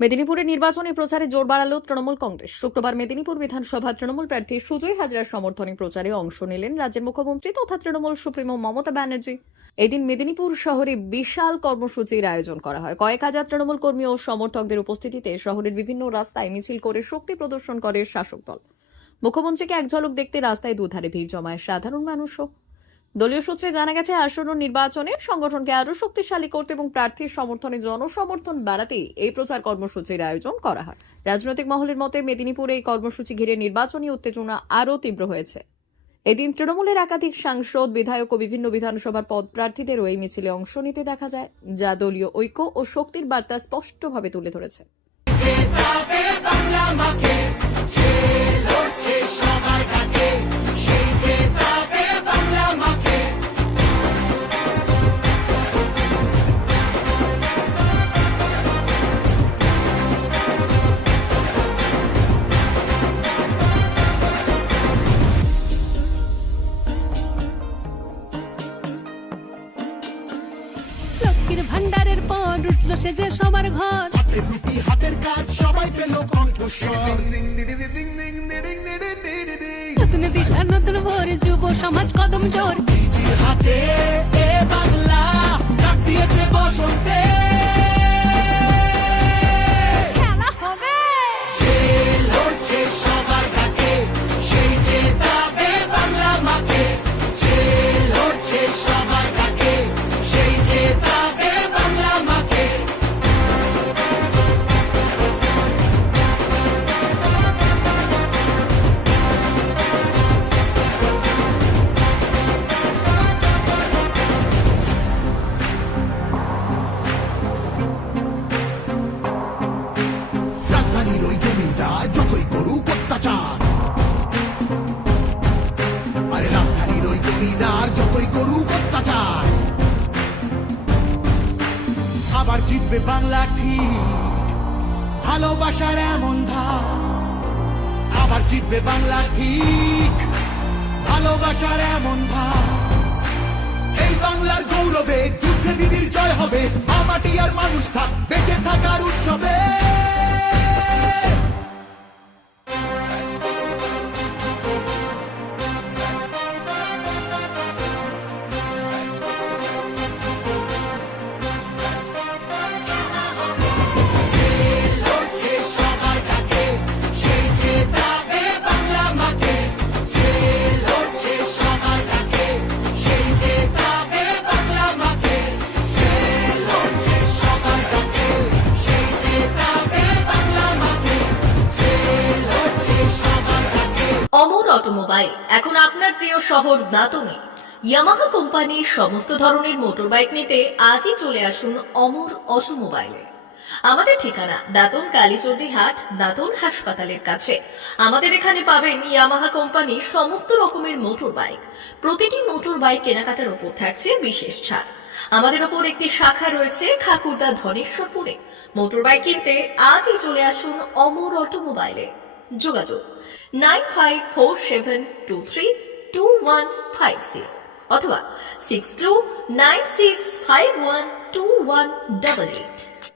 মেদিনীপুরে নির্বাচনী প্রচারে জোর বাড়াল তৃণমূল কংগ্রেস। শুক্রবার মেদিনীপুর বিধানসভা তৃণমূল প্রার্থী সুজয় হাজরার সমর্থনে প্রচারে অংশ নিলেন রাজ্যের মুখ্যমন্ত্রী তথা তৃণমূল সুপ্রিমো মমতা ব্যানার্জি। এদিন মেদিনীপুর শহরে বিশাল কর্মসূচির আয়োজন করা হয়। কয়েক হাজার তৃণমূল কর্মী ও সমর্থকদের উপস্থিতিতে শহরের বিভিন্ন রাস্তায় মিছিল করে শক্তি প্রদর্শন করে শাসক দল। মুখ্যমন্ত্রীকে এক ঝলক দেখতে রাস্তায় দুধারে ভিড় জমায় সাধারণ মানুষও। দলীয় সূত্রে জানা গেছে, আসন্ন নির্বাচনে সংগঠনকে আরো শক্তিশালী করতে এবং প্রার্থীর সমর্থনে জনসমর্থন বাড়াতে এই প্রচার কর্মসূচির আয়োজন করা হয়। রাজনৈতিক মহলের মতে মেদিনীপুরে এই কর্মসূচি ঘিরে নির্বাচনী উত্তেজনা আরও তীব্র হয়েছে। এদিন তৃণমূলের একাধিক সাংসদ, বিধায়ক ও বিভিন্ন বিধানসভার পদপ্রার্থীদেরও এই মিছিলে অংশ নিতে দেখা যায়, যা দলীয় ঐক্য ও শক্তির বার্তা স্পষ্টভাবে তুলে ধরেছে। লক্ষ্মীর ভান্ডারের পর উঠল সে যে সবার ঘর, হাতের রুটি হাতের কাজ সবাই পেল কণ্ঠস্বর। নতুন দিশা নতুন ভোর, যুব সমাজ কদম জোর, হাতে এ বাংলা ডাক দিয়েছে বসন্তে। খেলা হবে যে লড়ছে সবার ডাকে, সেই জেতাবে বাংলা মাকে। যে লড়ছে সবার ডাকে, সেই জেতাবে বাংলা মাকে। রাজধানীর ওই জমিদার যতই করুক অত্যাচার, আরে রাজধানীর ওই জমিদার যতই করুক অত্যাচার, আবার জিতবে বাংলা ঠিক, ভালোবাসার এমন ধার। আবার জিতবে বাংলা ঠিক, ভালোবাসার এমন ধার। এই বাংলার গৌরবে যুদ্ধে দিদির জয় হবে, মাটি আর মানুষ থাক বেঁচে থাকার উৎসবে। অমর অটোমোবাইল এখন আপনার প্রিয় শহর দাঁতনে। ইয়ামাহা কোম্পানির সমস্ত ধরনের মোটর বাইক নিতে আজই চলে আসুন অমর অটোমোবাইলে। আমাদের ঠিকানা দাঁতন কালীচর্দি হাট, দাঁতন হাসপাতালের কাছে। আমাদের এখানে পাবেন ইয়ামাহা কোম্পানির সমস্ত রকমের মোটর বাইক। প্রতিটি মোটর বাইক কেনাকাটার উপর থাকছে বিশেষ ছাড়। আমাদের ওপর একটি শাখা রয়েছে খাকুরদা ধনেশ্বরপুরে। মোটর বাইক কিনতে আজই চলে আসুন অমর অটোমোবাইলে। যোগাযোগ 9547232150 অথবা 6296512188।